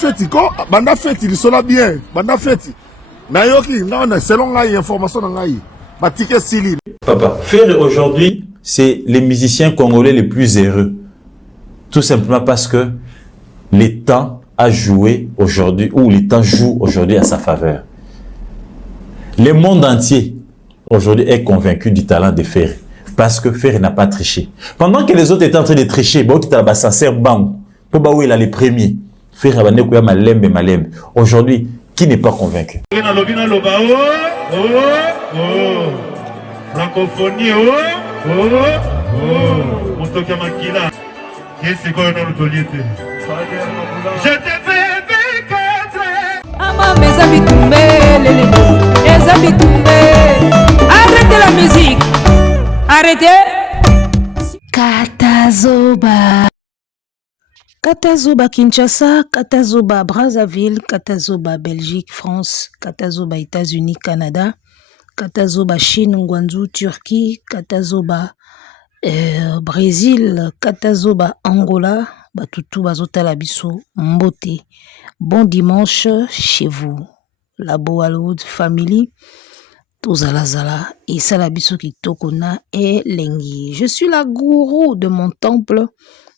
feti ko banda feti lisola bien banda feti na yoki na selon la information na ngai batike sili. Papa, Ferré aujourd'hui, c'est les musiciens congolais les plus heureux. Tout simplement parce que l'État a joué aujourd'hui, ou l'État joue aujourd'hui à sa faveur. Le monde entier aujourd'hui est convaincu du talent de Ferré. Parce que Ferré n'a pas triché. Pendant que les autres étaient en train de tricher, il a les premiers. Ferré a malembe. Aujourd'hui, qui n'est pas convaincu? Francophonie, je te fais arrêtez la musique. Arrêtez. Katazoba. Katazoba Kinshasa, Katazoba Brazzaville, Katazoba Belgique, France, Katazoba États-Unis, Canada, Katazoba Chine, Ngwanzu, Turquie, Katazoba Brésil, Katazoba Angola, Batutu Bazotala Biso, Mbote. Bon dimanche chez vous. La Boalwood Family, Tozalazala, et Salabiso Kitokona et Lengi. Je suis la gourou de mon temple.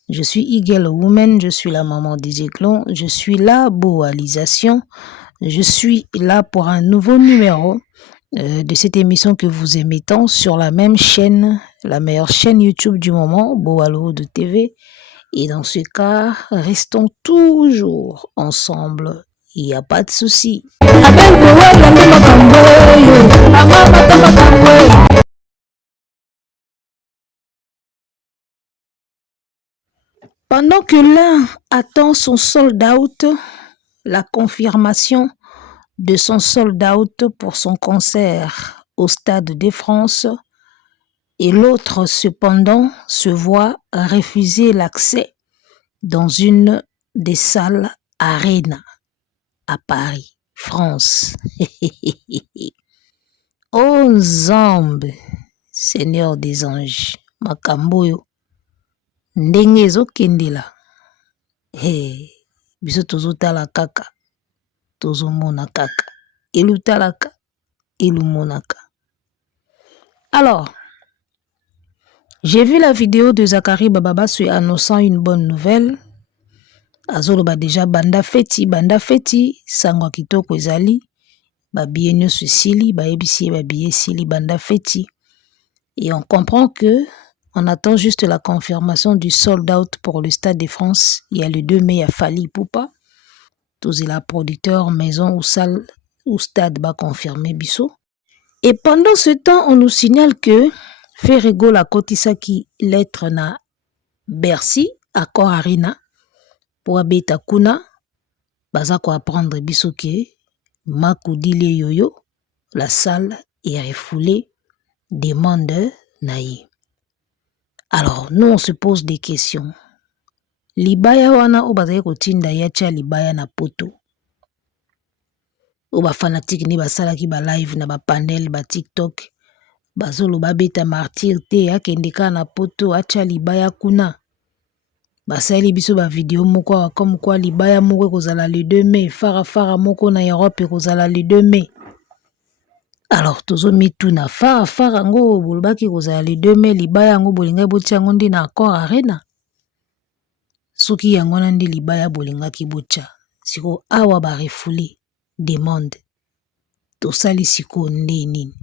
Je suis Eagle Woman, je suis la maman des éclons, je suis la boalisation. Je suis là pour un nouveau numéro de cette émission que vous aimez tant sur la même chaîne, la meilleure chaîne YouTube du moment, Boalwood TV. Et dans ce cas, restons toujours ensemble. Il n'y a pas de souci. Pendant que l'un attend son sold out, la confirmation de son sold out pour son concert au Stade de France, et l'autre cependant se voit refuser l'accès dans une des salles Arena à Paris, France. Oh Nzambe, Seigneur des anges, Makamboyo, ndenge ezokendela. Biso tozotala kaka, tozomona kaka, elutalaka, elumonaka. Alors, j'ai vu la vidéo de Zachary Bababasu annonçant une bonne nouvelle. Azoloba déjà banda feti, sangwa kitoko ezali, babiye nyoso sili, baebisi babiye sili banda feti. Et on comprend que on attend juste la confirmation du sold out pour le Stade de France. Il y a le 2 mai à Fali Poupa. Tous la producteur, maison ou salle ou stade va confirmer biso. Et pendant ce temps, on nous signale que Ferrego la kotisaki lettre na Bercy, accord Arena, pour abeta kuna, baza ko apprendre biso ke Makoudile yoyo, la salle est refoulée, demande naïe. Alors, nous on se pose des questions. Libaya wana obazaki kotinda yacha libaya na poto. Oba fanatique ni basalaki ba live na ba panel ba TikTok. Bazolo babeta martyr te akendeka na poto acha libaya kuna. Basali biso ba video moko comme quoi libaya moko kozala le 2 mai, fara moko na Europe kozala le 2 mai. Alors tozo mituna fara ngo bolobaki kozala le 2 mai libaya ngo bolinga botia ngo ndi na accord Arena. Soki yango na ndi libaya bolingaki botia. Siko awa ba refoulé demande. Tosali siko nde nini.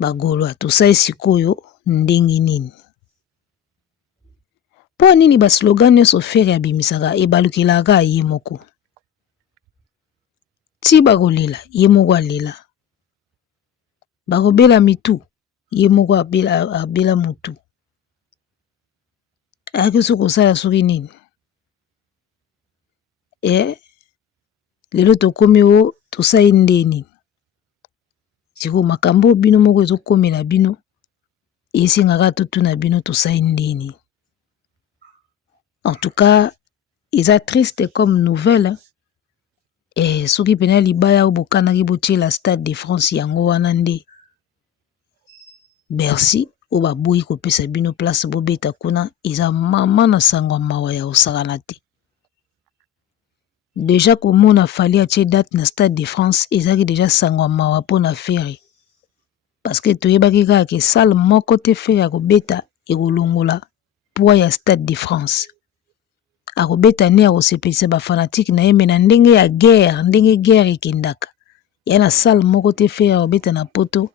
Bagolwa tosali sikoyo ndenge nini. Po nini ba slogan nyonso Ferré abimisaka ebalukelaka ye moko. Ti bagolela ye moko alela. Bagobela mitu ye moko abela mutu. Ayaki soko sala soki nini. Lelo tokomi o tosai nde nini. Siko makambo bino moko ezokomela bino. Esingaka totuna bino tosai nde nini. En tout cas, ils sont tristes comme nouvelle. Et soki pena libaya obokana ki botie la Stade de France yango wana nde. Bercy oba boyi kopesa bino place bobeta kuna iza mama na sangwa mawa ya osakana te. déjà comment a fallu acheter date na Stade de France ezaki déjà sangwa mawa pona ferry parce que toyebaki kaka ke salle moko te ferry akobeta ekolongola poids ya Stade de France akobeta ne akosepelisa bafanatique na ye me na ndenge ya guerre ndenge guerre ekendaka ya na salle moko te ferry akobeta na poto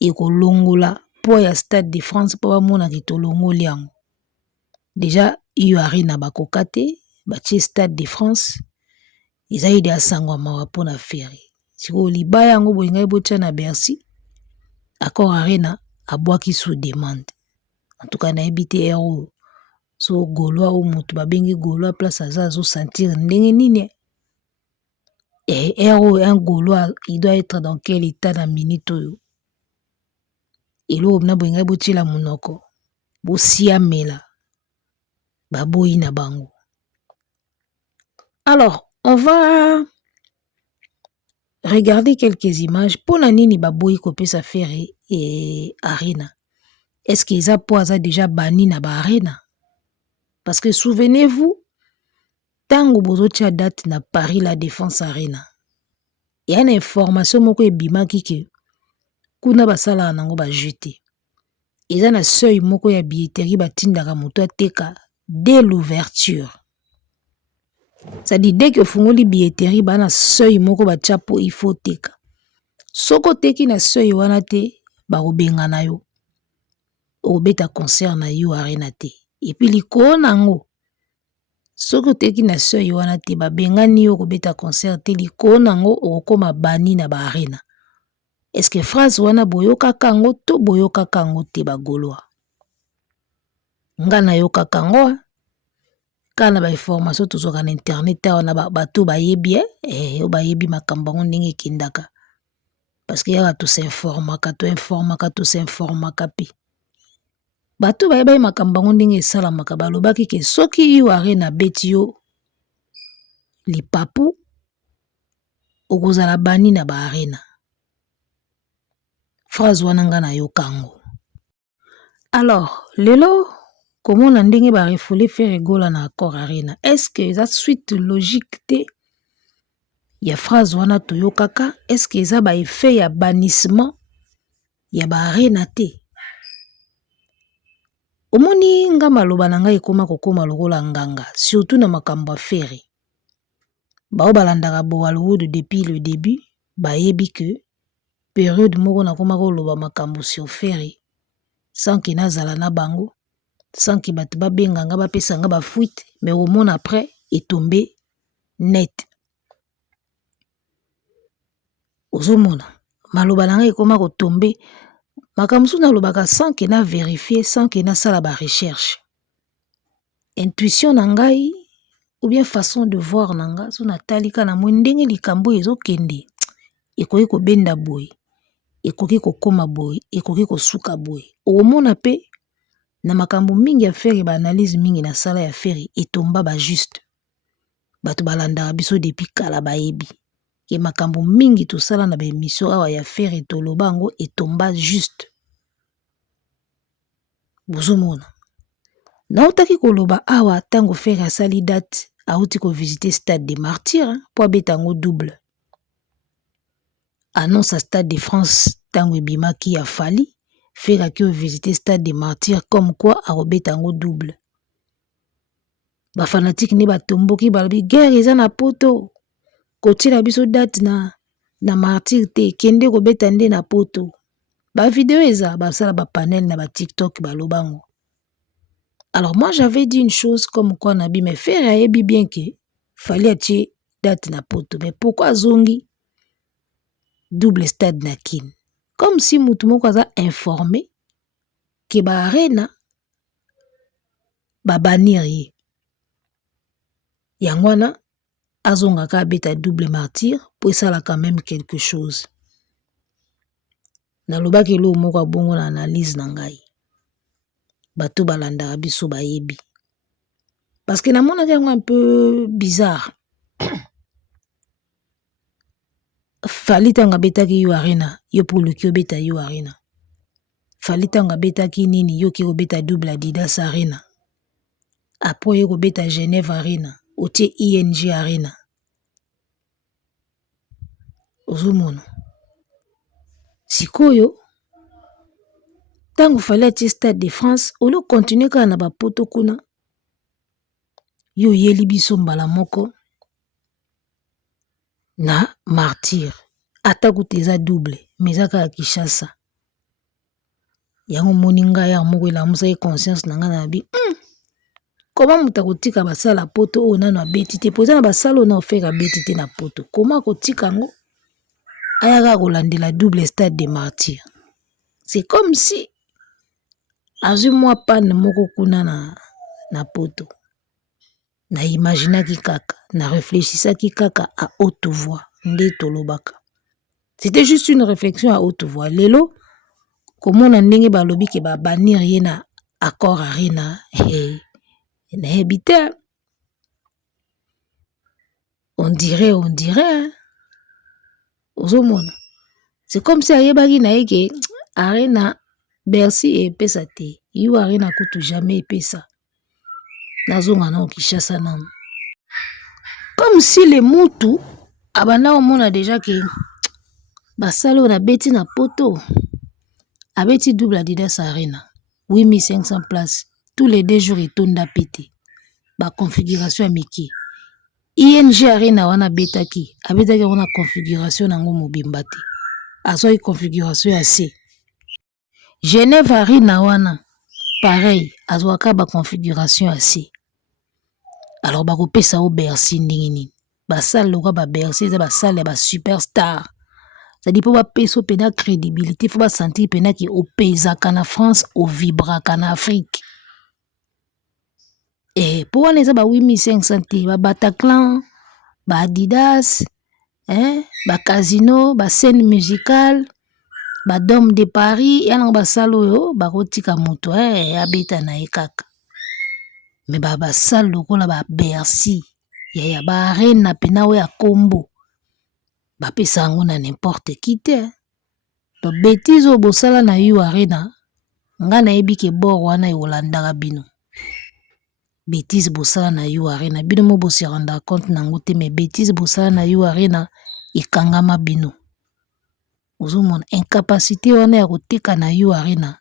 ekolongola poids ya Stade de France po bamonaki tolongoli yango déjà iyo arena bakoka te batie Stade de France ezali de asangwa mawa pona ferry sikoyo libaya yango bolingai botya na Bercy accord arena abwaki sous demande en tout cas nayebi te ero so Gaulois ou mutu babengi Gaulois place aza azosentir ndenge nini ero un Gaulois il doit être dans quel état na minute oyo elo na bolingai botyela monoko bosiamela baboyi na bango. Alors on va regarder quelques images pour la nini baboyi kopesa ferry et arena. Est-ce qu'ils a poisa déjà banni na ba arena? Parce que souvenez-vous, tango bozotia date na Paris la Défense Arena. Il y a une information moko ebimaki ke kuna basala nango ba jeter. Ils a na seuil moko ya billetterie batindaka moto ateka dès l'ouverture. Ça dit dès que fungoli billetterie bana seuil moko batia po il faut teka. Soko teki na seuil wana te ba obenga na yo. Obeta concert na yo arena te. Et puis liko nango soko teki na seuil wana te ba bengani yo kobeta concert te liko nango okoma bani na ba arena. Est-ce que phrase wana boyoka kango to boyoka kango te ba Gaulois? Nga na yoka kango kana ba information tozoka na internet wana bato bayebi o bayebi makambo ngo ndenge kindaka. Parce que yaka to s'informaka to informaka to s'informaka pi. Bato bayeba makambo ngo ndenge esalamaka balobaki ke soki yo arena beti yo lipapu okozala bani na ba arena. Phrase wana nga na yo kango. Alors, lelo comment on ndenge ba refoulé faire rigola na accord arena? Est-ce que ça suite logique te? Ya phrase wana toyo kaka, est-ce que ça ba effet ya bannissement ya ba arena te? Omoni nga maloba na ngai ekoma kokoma lokola nganga, surtout na makambo ferry. Bao balandaka Bollywood depuis le début, bayebi que période moko na koma koloba makambo sur ferry sans que nazala na bango, sans que bato babenga nga bapesa nga ba fuite, mais au monde après est tombé net. Ozomona maloba na ngai ekoma ko tomber makambo na lobaka sans que na vérifier, sans que na sala ba recherche. Intuition na ngai ou bien façon de voir na nga so na talika na mwendenge likambo ezokende ekoki ko benda boy, ekoki ko koma boy, ekoki ko suka boy. Omona pe na makambo mingi ya ferry ba analyse mingi na sala ya ferry etomba ba juste. Bato balanda biso depuis kala bayebi ke makambo mingi to sala na ba émission awa ya ferry to lobango etomba juste. Bozomona na otaki koloba awa tango ferry asali date auti ko visiter Stade des Martyrs po abeta ngo double. Annonce à Stade de France tango ebimaki ya fali ferry ki visiter Stade des Martyrs comme quoi arobeta ngo double. Ba fanatique ni batomboki balobi guerre eza na poto kotiela biso date na martyr te kende kobeta nde na poto. Ba vidéo eza basala ba panel na ba TikTok balobango. Alors moi j'avais dit une chose comme quoi nabi mais faire ayebi bien que fallait acheter date na poto, mais pourquoi zongi double stade na kin? Comme si mutu moko aza informé que ba arena ba banir ye. Yangwana azonga ka beta double martyr pour ça là quand même quelque chose. Na lobaki lo moko bongo na analyse na ngai. Bato balanda biso bayebi. Parce que na mona yango un peu bizarre. Fali tanga beta ki yo arena, yo pour le ki beta yo arena. Fali tanga beta ki nini yo ki beta double Adidas arena. Après yo beta Genève arena, otie ING arena. ozomona sikoyo tango fallait atie Stade de France olo continue kaka na bapoto kuna yo yeli biso mbala moko na martyr ata kuta eza double mais eza kaka Kinshasa yango moni ngai ya moko elamusaki conscience na ngai na bi koma moto akotika basala poto oyo nano abeti te po eza na basala oyo na ofeka abeti te na poto koma akotika yango ayaka kolandela double Stade de martyr. C'est comme si azwi mwa panne moko kuna na poto na imaginaki kaka na réfléchisaki kaka à haute voix nde tolobaka. C'était juste une réflexion à haute voix. Lelo komona ndenge balobi ke ba bannir ye na accord arena nayebi te. On dirait ozomona c'est comme si ayebaki na ye ke arena Bercy epesa te yo arena kutu jamais epesa nazonga na Kinshasa nano comme si le mutu abanda omona déjà ke basala oyo na beti na poto abeti double Adidas Arena 8500 places tous les 2 jours etonda pete ba configuration ya miki ING Arena wana betaki wana configuration nango mobimba te azoi configuration ya C. Genève Arena wana pareil azwaka ba configuration ya C. Alors bakopesa o Bercy ndenge nini basala lokwa ba Bercy eza basala ya ba superstar. Ça dit pour ba peso pena crédibilité faut ba sentir pena ki opezaka na France au vibraka na Afrique. Pour wana eza ba 8500 te ba Bataclan ba Adidas ba Casino ba scène musicale ba Dôme de Paris yana basala oyo bakotika moto abeta na ye kaka. Mais basala lokola ba Bercy ya ba arena pena oyo ya kombo bapesa yango na n'importe qui te. Ba bêtise oyo bosala na yo arena nga nayebi ke bor wana eolandaka bino. Bêtise bosala na yo arena bino mo bosi rendre compte nango te mais bêtise bosala na yo arena ekangama bino. Ozomona incapacité wana ya kotika na yo arena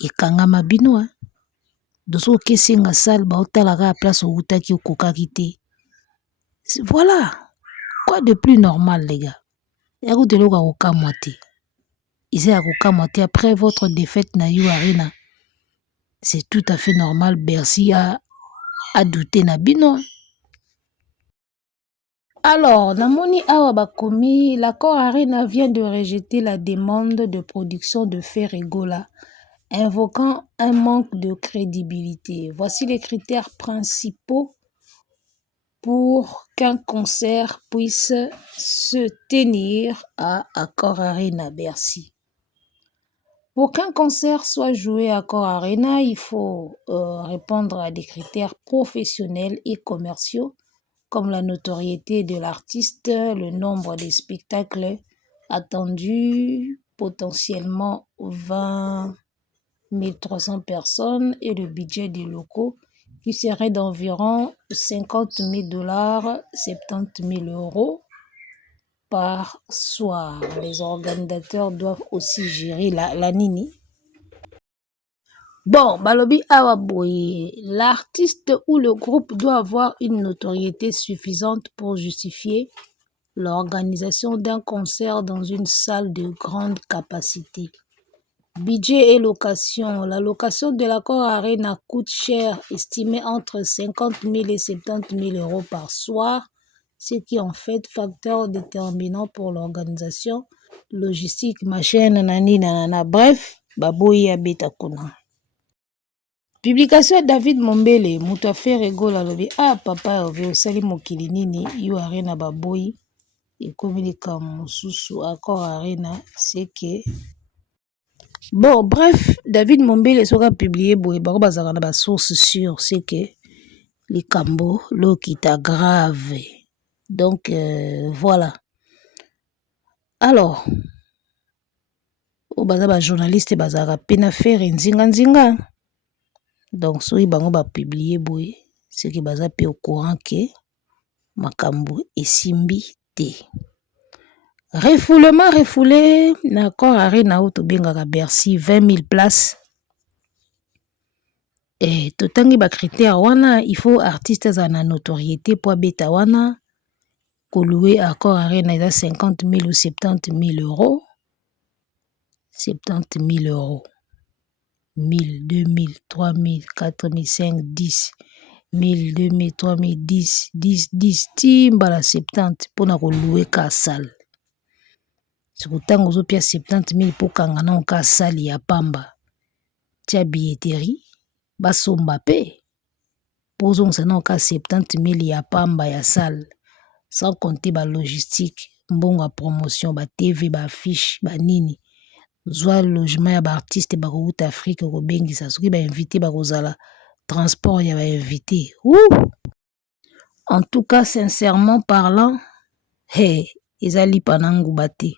ekangama bino doso okesenga sale baotalaka ya place outaki okokaki te. Voilà quoi de plus normal les gars. Yakuteloka kokamwa te. Isa ya kokamwa te après votre défaite na yo arena. C'est tout à fait normal Bercy a douté na bino. Alors, namoni awa bakomi, l'accord Arena vient de rejeter la demande de production de Ferregola, invoquant un manque de crédibilité. Voici les critères principaux pour qu'un concert puisse se tenir à Accor Arena Bercy. Pour qu'un concert soit joué à Accor Arena, il faut répondre à des critères professionnels et commerciaux comme la notoriété de l'artiste, le nombre de spectacles attendus, potentiellement 20 300 personnes, et le budget des locaux qui serait d'environ $50,000, 70 000 € par soir. Les organisateurs doivent aussi gérer la nini. Bon, balobi awaboye, l'artiste ou le groupe doit avoir une notoriété suffisante pour justifier l'organisation d'un concert dans une salle de grande capacité. Budget et location. La location de l'Accor Arena coûte cher, estimé entre 50 000 et 70 000 € par soir, ce qui est en fait facteur déterminant pour l'organisation, logistique, machin, nanani, nanana. Bref, baboyi abeta kuna. Publication David Mombele, mutu Ferregola lobi papa ove osali mokili nini yo arena baboyi ekomi likambo mosusu Accor Arena c'est que bon bref David Mombele soka publié boye bako bazaka na ba source sûre c'est que likambo lokita grave donc voilà. Alors baza ba journaliste bazaka pena faire nzinga donc soki bango ba publier boye c'est que baza pe au courant que makambo esimbi te. Refoulé, d'accord, arena ou tobengaka Bercy 20 000 places. Et totangi ba critère wana, il faut artiste za na notoriété pour beta wana. Ko louer accord arena eza 50 000 ou 70 000 euros. 70 000 euros. 1000, 2000, 3000, 4000, 5, 10. 1000, 2000, 3000, 10, 10, 10, timbala 70 pour na ko louer ka salle. Sikotango zo pia 70 000 pour kanga na ka salle ya pamba. Tia billetterie, basomba pe. Posons ça na ka 70 000 ya pamba ya salle. Sans compter ba logistique, mbonga promotion, ba TV, ba affiche, ba nini. Zwa logement ya ba artiste ba ko out Afrique ko bengisa soki ba invité ba kozala transport ya ba invité. En tout cas, sincèrement parlant, hey, ezali panangu bate.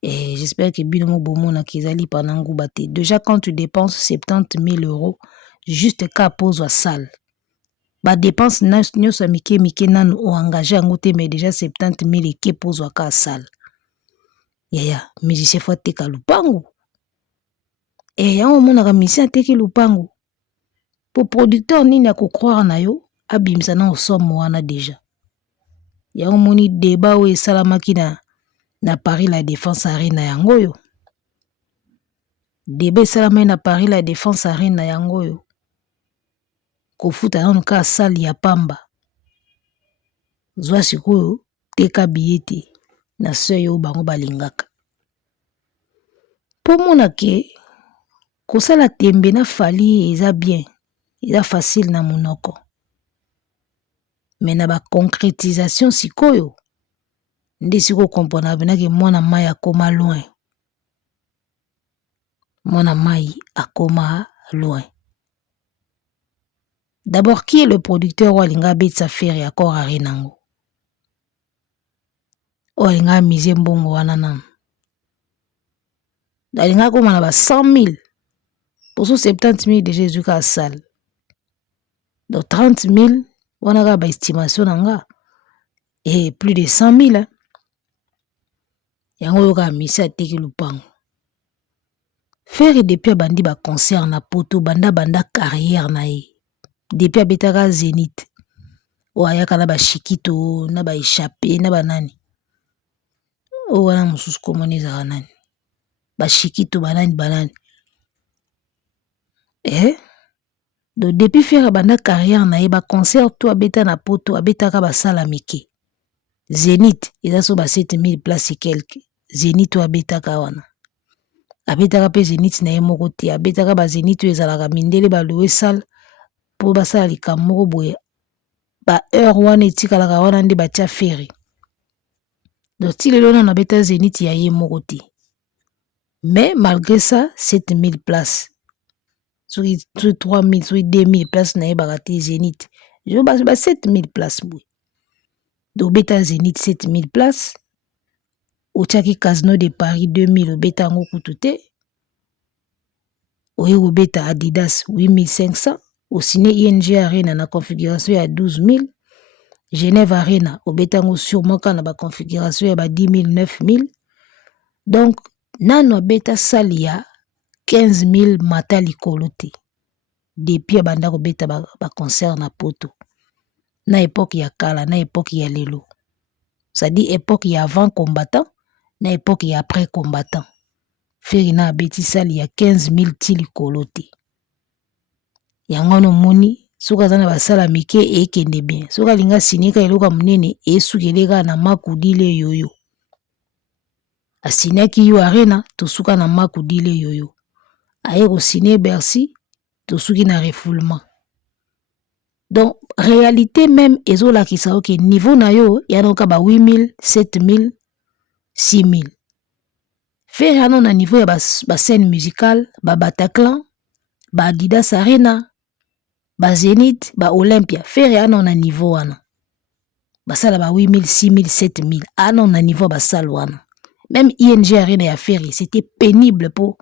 Et j'espère que binomo bomona ezali panangu bate. Déjà quand tu dépenses 70 000 euros juste ka pose wa salle. Ba dépense nyoso mike nanu o engagé yango te mais déjà 70 000 eke pose ka salle. Yaya, musicien faut teka lupangu. Et yango monaka musicien teki lupangu. Pour producteur nini ako croire na yo, abimisa na osomo wana déjà. Yango moni débat o esalamaki na Paris la Défense Arena yango yo. Débat esalamaki na Paris la Défense Arena yango yo. Kofuta nanu ka salle ya pamba. Zwa sikoyo teka billet na seuil o bango balingaka. Po mona ke kosala tembe na fali eza bien. Eza facile na monoko. Mais na ba concrétisation sikoyo nde siko comprendre benaki mwana mai akoma loin. Mwana mai akoma loin. D'abord, qui est le producteur ou alinga betsa faire accord arenango? O alinga mise mbongo wana nanu. Alinga koma na ba 100 000. Pour 70 000 déjà ezuka à salle. Donc 30 000, on a ba estimation nanga. Et plus de 100 000. Hein? Yango yoka misi ateki lupango. Faire depuis bandi ba concert na poto banda carrière na ye. Depuis abetaka Zénith. O ayaka na ba shikito, na ba échappé, na ba nani. O wana mususu komoneza nani. Ba shikito banani. Donc depuis faire banda carrière na ye ba concert to abeta na poto abetaka ba sala mike. Zénith eza so ba 7 000 places et quelques. Zénith to abetaka wana. Abetaka pe Zénith na ye moko te abetaka ba Zénith ezalaka mindele ba louer salle po basala likambo boye. Ba heure wana etikalaka wana nde batia fere. Donc tilelo na abeta Zénith ya ye moko te. Mais malgré ça 7 000 places. Sur 3 000, sur 2 000 places na ye bagate Zénith. Je ba 7 000 places boye. Donc beta Zénith 7 000 places. Ochaki Casino de Paris 2000 obeta ngo kutute. Oye obeta Adidas 8500. Au ciné ING Arena na configuration ya 12 000. Genève Arena obeta ngo sûrement kana ba configuration ya ba 10 000 9 000. Donc nano obeta salle ya 15 000 mata likolo te. Depuis banda obeta ba concert na poto. Na époque ya kala, na époque ya lelo. Ça dit époque ya avant combattant. Na époque ya après combattant. Feri na abeti sali ya 15 000 tili kolote. Yango no moni, soka zana basala mike ekende bien. Soka linga sinika eloka munene esukeleka na makudile yoyo. Asinaki yo arena, tosuka na makudile yoyo. Aye ko sine Bercy, tosuki na refoulement. Donc, réalité même, ezola kisa ok, niveau na yo, yanoka ba 8 000, 7 000, 6 000. Faire anon na niveau ya ba scène musicale, ba Bataclan, ba Adidas Arena, ba Zénith, ba Olympia. Faire anon na niveau wana. Basala ba 8 000, 6 000, 7 000. Anon na niveau ba sal wana. Même ING Arena ya Ferry, c'était pénible pour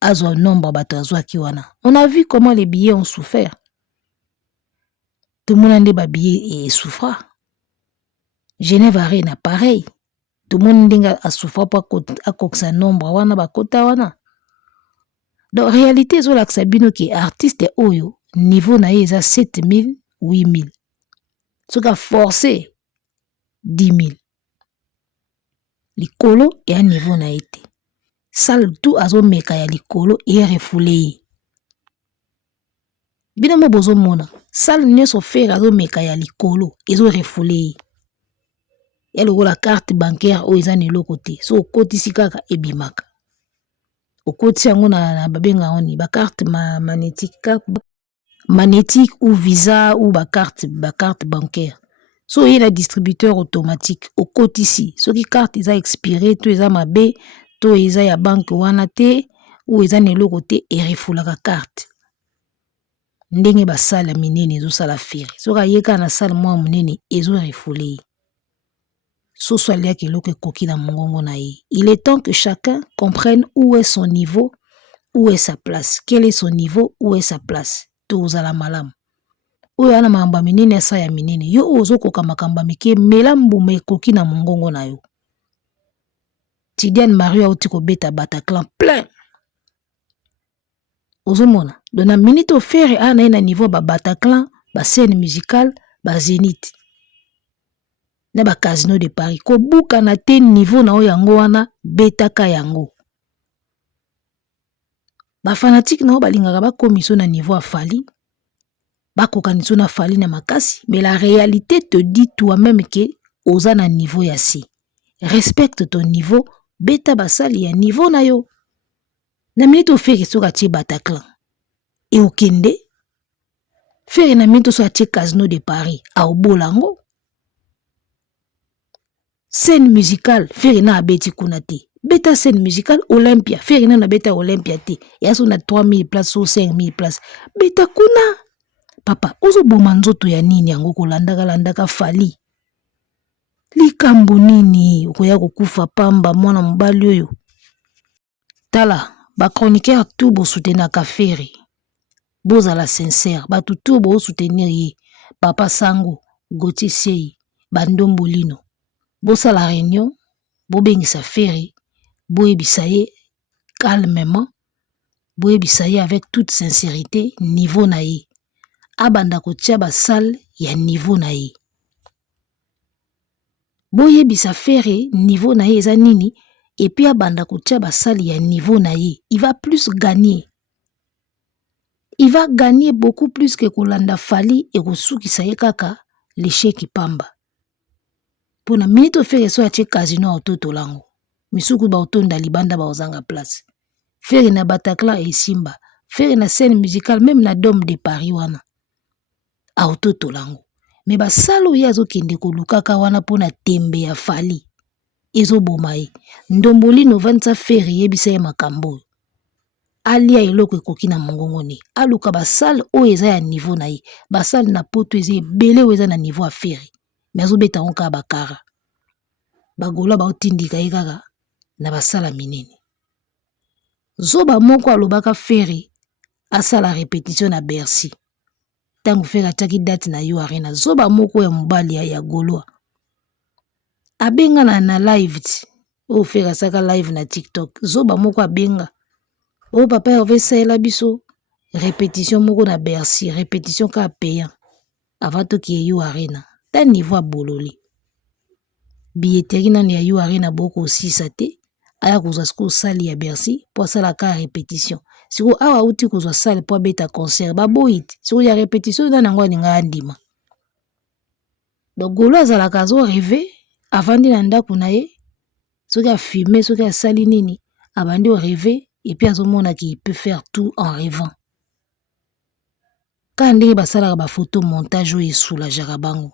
azwa nombre bato azwa ki wana. On a vu comment les billets ont souffert. Tout le monde a des billets et souffra. Genève Arena, pareil. tout le monde a souffert pour à nombre wana bakota wana. Donc réalité zo la sabino qui artiste oyo niveau na ye eza 7000 8000. Ce qu'a forcé 10 000. Likolo et un niveau na été. Sal tout azo meka ya likolo et refoulé. Bino mo bozo mona. Sal nyoso faire azo meka ya likolo ezo refoulé. Ya logo la carte bancaire o eza nelo côté. So kotisi kaka ebimaka. O koti yango na babenga oni ba carte magnétique ou visa ou ba carte bancaire. So il y a un distributeur automatique au côté ici. So qui carte ils a expiré, tout ils a mabé, tout ils a ya banque wana te ou ils a nelo côté et refoula la carte. Ndenge ba sala minene zo sala fere. So ka yeka na sala mwa munene ezo refoulé. So solia ke loke koki na mongongo na ye. Il est temps que chacun comprenne où est son niveau, où est sa place. Quel est son niveau, où est sa place. Tout za la malam. Oyo ana mamba minene asa ya minene yo ozo koka makamba mike mela mbuma ekoki na mongongo na yo. Tidiane Mario auti ko beta Bataclan plein. Ozo mona dona minute ofere ana ina niveau ba Bataclan, ba scène musicale, ba Zénith. Na ba Casino de Paris ko buka na te niveau na o yango wana betaka yango. Ba fanatique na o balingaka ba komiso na niveau afali. Bakokanisi na fali na makasi, mais la réalité te dit toi-même que oza na niveau ya si. Respecte ton niveau, beta basali ya niveau na yo. Na minute ofere soka tie Bataclan. E okende fere na minute soka tie Casino de Paris a obolango. Scène musicale fere na abeti kuna te. Beta scène musicale Olympia fere na beta Olympia te. Ya so na 3000 places ou 5000 places. Beta kuna papa, ozo boma nzoto ya nini yango kolandaka fali? Likambo nini okoya kokufa pamba mwana mobali oyo? Tala, ba chroniqueur tout bo soutenaka fere. Bozala sincère, ba tout bo soutenir ye. Papa Sango, Gauthier Sei, Bandombo Lino. Bosala réunion, bobengisa fere, boyebisa ye calmement, boyebisa ye avec toute sincérité, niveau na ye. Abanda kotia ba salle ya niveau na ye. Boye bisa fere niveau na ye eza nini et puis abanda kotia ba salle ya niveau na ye. Il va plus gagner. Il va gagner beaucoup plus que kolanda fali et kosukisa ye kaka l'échec pamba. Pona minute fere so atie casino autoto lango. Misuku ba otonda libanda ba ozanga place. Fere na Bataclan et Simba. Fere na scène musicale même na Dôme de Paris wana. Autoto lango. Me basalo ya zo kende kolukaka wana pona tembe ya fali. Ezo bomae. Ndomboli no vanza fere yebisa ya makambo. Alia eloko ekoki na mongongo ne. Aluka basal o eza ya niveau na ye. Basal na poto eza bele o eza na niveau a fere. Me azo beta onka bakara. Bagola ba otindika ye kaka na basala minene. Zoba moko alobaka fere asala répétition na Bercy. Tango fere ataki date na yo arena. Zoba moko ya mobali ya Goloa. Abenga na live ti. O fere asaka live na TikTok. Zoba moko abenga. O papa ya ovesa biso. Répétition moko na Bercy. Répétition ka payant. Avant to ki yo arena. Ta niveau a bololi. Billetterie nani ya yo arena boko osisa te. Aya kozwa siko sali ya Bercy. Po asala ka répétition. Siko awa uti kozwa sali po beta concert. Baboyit. Siko ya répétition na nango ninga andima. Donc Golo azalaka zo rêver. Avandi na ndako na ye. Soki a filmé, soki a sali nini. Abandi o rêver. Et puis azomona qu'il peut faire tout en rêvant. Quand ndenge basalaka ba photo montage oyo esoulagaka bango.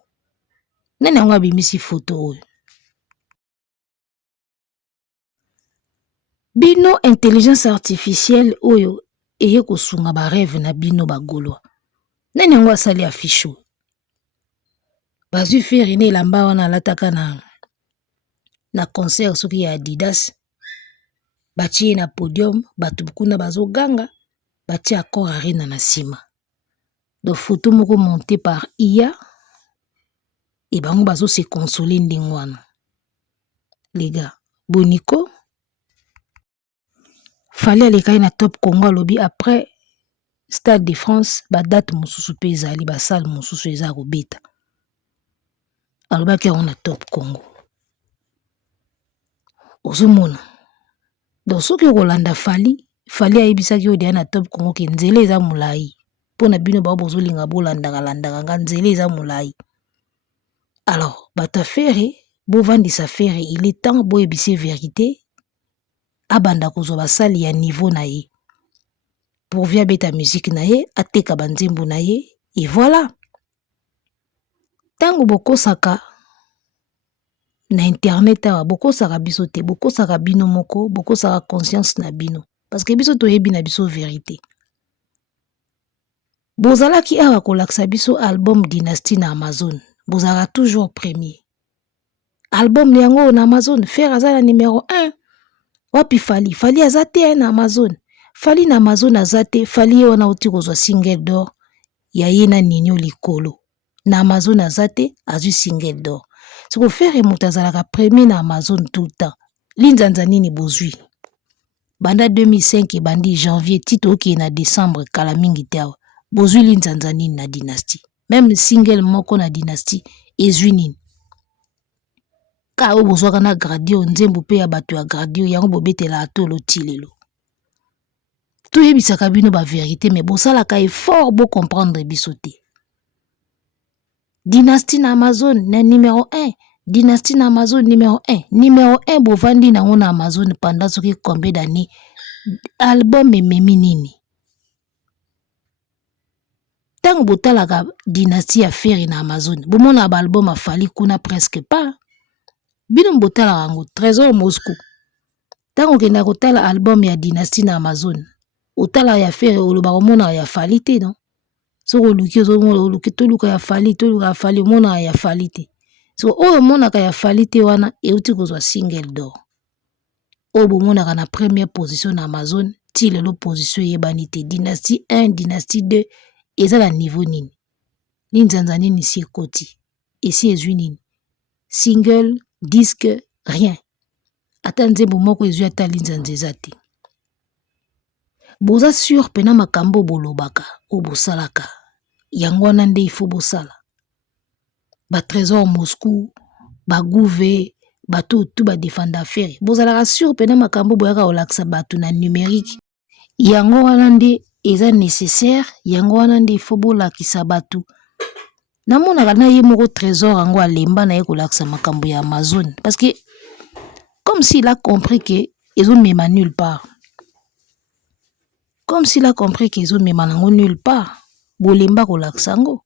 Nani yango abimisi photo oyo? Bino intelligence artificielle oyo eye kosunga ba rêve na bino ba Goloa. Nani yango asali affiche oyo? Bazwi fere ne elamba wana alataka na concert soki ya Adidas. Batie na podium, batu kuna bazoganga, batie accord arena na sima. Donc photo moko montée par IA et bango bazo se consoler ndenge wana. les gars. Bonico. Fallait aller na Top Congo lobby après Stade de France, ba date mosusu pe ezali ba salle mosusu eza kobeta. Alobaki on a Top Congo. Ozomona. Donc soki Rolanda Fali ayebisaki odia na Top Congo ke nzele eza mulai. Pona bino ba bozolinga bolandaka nga nzele eza mulai. Alors, bata fere, bo vandisa fere, il est temps bo ebise vérité. Abanda kozwa basali ya niveau na ye. Pour via beta musique na ye, ateka banzembo na ye, et voilà. Tango bokosaka na internet awa, bokosaka biso te, bokosaka bino moko, bokosaka conscience na bino. Parce que biso toyebi na biso vérité. Bozalaki awa kolakisa biso album Dynastie na Amazon. Bozalaka toujours premier. Album yango na Amazon, Fer azala numéro 1. Wapi Fali azate na Amazon. Fali na Amazon azate, Fali wana uti kozwa single d'or ya ye na Ninyo likolo. Na Amazon azate, azu single d'or. Siko Fer moto azalaka premier na Amazon tout le temps. Linzanza nini bozwi. Banda 2005 bandi janvier tito oki na décembre kala mingi tewa. Bozwi linzanza nini na Dynastie. Même single moko na Dynastie ezwi nini. Ka o bozwaka na gradio nzembo pe ya bato ya gradio yango bobetela atolo tilelo. Toyebisaka bino ba vérité mais bosalaka effort bo comprendre biso te. Dynastie na Amazon na numéro 1. Dynastie na Amazon numéro 1. Numéro 1 bovandi na na Amazon pendant soki combien d'années. Album ememi nini. Tango botalaka Dynastie ya Fer na Amazon. Bomona ba album afali kuna presque pas. Bino botala rango Trésor Moscou. Tango kenda kotala album ya Dynastie na Amazon. Otala ya Fer oloba komona ya Fali te non. Soko luki ozomona toluka ya Fali mona ya Fali te. So oyo monaka ya Fali te wana euti kozwa single d'or. Oyo bomonaka na première position na Amazon ti lelo position yebani te. Dynastie 1, Dynastie 2 eza na niveau nini. Linzanza nini si ekoti. Esi ezwi nini. Single, disque, rien. Ata nzembo moko ezwi ata linzanza eza te. Boza sur pena makambo bolobaka o bosalaka. Yango wana nde ifo bosala. Ba Trésor Moscou, ba Gouvé, bato tout ba défendre affaire. Bozalaka sur pena makambo boyaka olakisa bato na numérique. Yango wana nde eza nécessaire, yango wana nde ifo bolakisa bato. Namonaka na ye moko Trésor yango alemba na ye kolakisa makambo ya Amazon parce que comme s'il a compris que ils ont même nulle part. Comme s'il a compris qu'ils ont même nulle part. Bolemba kolakisa ngo.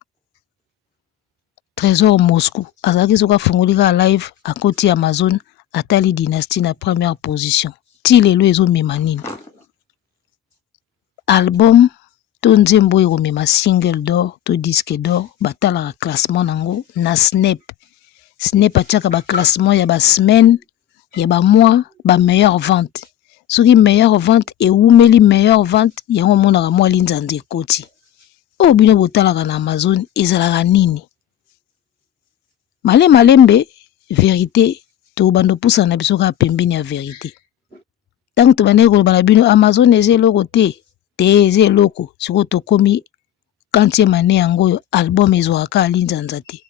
Trésor Moscou. Azaki soka fungolika live à côté Amazon atali Dynastie na première position. Ti lelo ezo mema nini. Album to nzembo eko mema single d'or to disque d'or batala classement nango na Snap. Snap atiaka ba classement ya ba semaine ya ba mois ba meilleure vente. Soki meilleure vente et oumeli meilleure vente yango monaka mwa linzanza ekoti. O bino botalaka na Amazon ezalaka nini. Malembe vérité to bando pousa na biso ka pembeni ya vérité. Tango to bande ko bana bino Amazon eze loko te eze loko siko to komi 40e année yango album ezwaka linzanza te.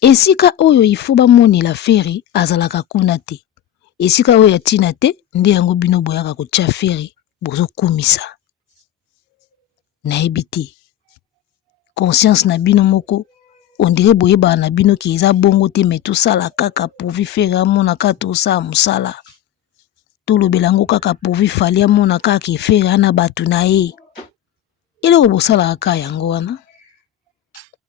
Esika oyo ifuba moni la Fer azalaka kuna te. Esika oyo tina te nde yango bino boyaka kotia Fer bozo kumisa. Na ebiti. Conscience na bino moko on dirait boyeba na bino ki eza bongo te mais tout ça la kaka pourvu Fer amona ka tout ça musala. Tout le belango kaka pourvu Fali amona ka ki Fer ana batu na ye. Ile obosala ka yango wana.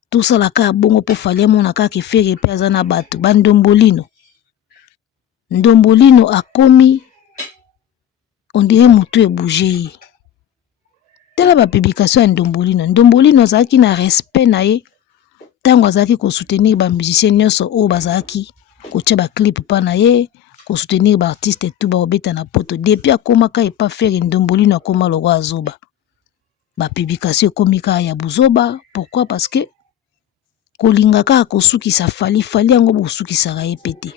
Tout ça la ka bongo po Fali amona ka ki Fer pe azana batu bandombolino. Ndombolino akomi on dirait mutu e bouger. Tela ba publication ya Ndombolino azaki na respect na ye. Tango azaki ko soutenir ba musicien nyonso o bazaki ko tia ba clip pa na ye, ko soutenir ba artiste tout ba obeta na poto. Depuis akomaka e pa faire Ndombolino akoma lo azoba. Ba publication komika ya buzoba, pourquoi? Parce que kolingaka ko sukisa Fali yango bo sukisa ga epete.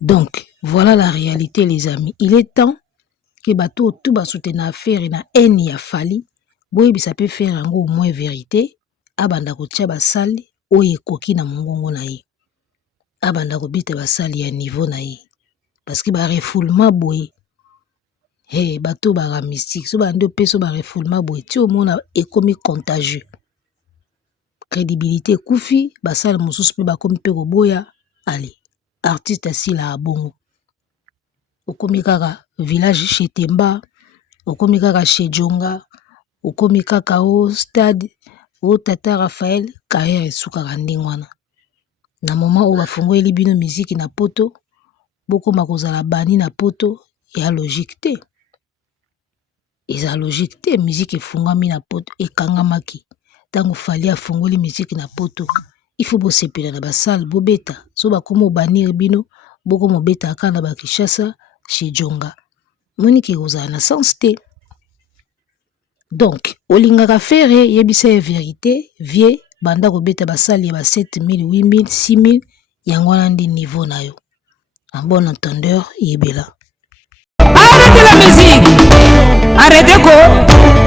Donc, voilà la réalité, les amis. Il est temps que bateau tout va soutenir affaire na haine ya fali. Boye ça peut faire un au moins vérité. Abanda ko tia basali oye koki na mongongo na ye. Abanda ko bite basali ya niveau na ye. Parce que ba refoulement boye. Hey, bateau ba mystique. So ba ndo peso ba refoulement boye. Ti au monde ekomi contagieux. Crédibilité koufi, basali mosusu pe ba komi pe boya. Allez, artiste asila abongo. Okomi kaka village chez Temba, okomi kaka chez Djonga, okomi kaka au stade, au Tata Raphaël, carrière esukaka ndingwana. Na moment où bafungoli bino musique na poto, boko makozala bani na poto, ya logique te. Eza logique te, musique efungami na poto, ekangamaki. Tango fali afungoli musique na poto, il faut bosepela na basal bobeta, so bakomo banir bino, boko mobeta akana ba Kinshasa chez Djonga. Monique ozala na sens te. Donc, olingaka fere yebisa ya vérité, vie banda kobeta basali ya ba 7000, 8000, 6000, yango wana ndi niveau na yo. En bon entendeur, yebela. Arrêtez la musique. Arrêtez quoi?